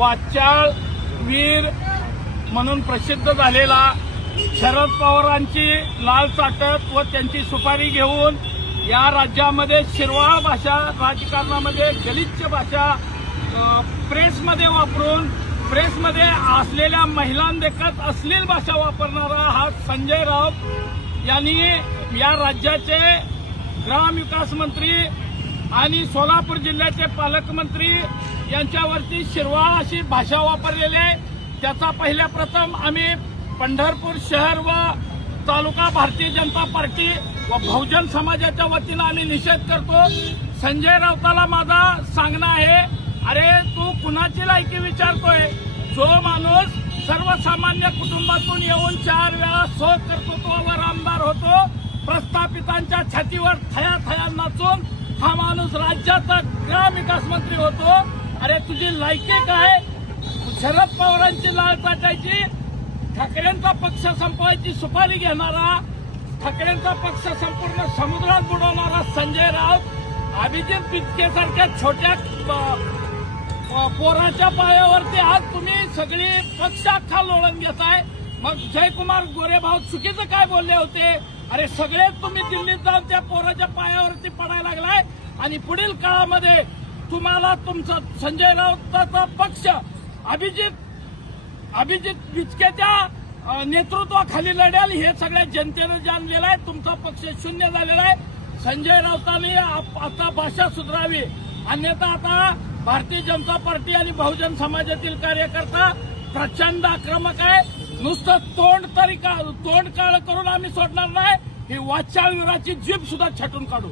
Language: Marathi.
वाचाळ वीर म्हणून प्रसिद्ध झालेला शरद पवारांची लाल चाटत व त्यांची सुपारी घेऊन या राज्यामध्ये शिरवाळ भाषा राजकारणामध्ये गलिच्छ भाषा प्रेसमध्ये वापरून प्रेसमध्ये असलेल्या महिलांदेखत अश्लील भाषा वापरणारा हा संजय राऊत यांनी या राज्याचे ग्रामविकास मंत्री आणि सोलापूर जिल्ह्याचे पालकमंत्री यांच्यावरती शिरवाळ अशी भाषा वापरलेली आहे। त्याचा पहिल्या प्रथम आम्ही पंढरपूर शहर व तालुका भारतीय जनता पार्टी व बहुजन समाजाच्या वतीनं आम्ही निषेध करतो। संजय राऊताला माझा सांगणं आहे, अरे तू कुणाची लायकी विचारतोय? जो माणूस सर्वसामान्य कुटुंबातून येऊन 4 वेळा सहकर्तृत्वावर आमदार होतो, प्रस्थापितांच्या छातीवर थया थया नाचून हा माणूस राज्याचा ग्रामविकास मंत्री होतो। अरे तुझी लायकी काय? शरद पवारांची लाल चाटायची, ठाकरेंचा पक्ष संपवायची सुपारी घेणारा, ठाकरेंचा पक्ष संपूर्ण समुद्रात बुडवणारा संजय राऊत अभिजित पिचकेसारख्या छोट्या पोराच्या पायावरती आज तुम्ही सगळी पक्ष अख्खा लोळण घेताय। मग जयकुमार गोरेभाऊ चुकीचं काय बोलले होते? अरे सगळे तुम्ही दिल्लीत जाऊन त्या पोराच्या पायावरती पडायला लागलाय आणि पुढील काळामध्ये तुम्हाला तुमचा संजय राऊताचा पक्ष अभिजित पिचकेच्या नेतृत्वाखाली लढेल हे सगळ्या जनतेनं जाणलेलं आहे। तुमचा पक्ष शून्य झालेला आहे। संजय राऊतांनी आता भाषा सुधारावी, अन्यथा आता भारतीय जनता पार्टी आणि बहुजन समाजातील कार्यकर्ता प्रचंड आक्रमक आहे। नुसतं तोंड काळ करून आम्ही सोडणार नाही, ही वाचाळ वीराची जीभ सुद्धा छाटून काढू।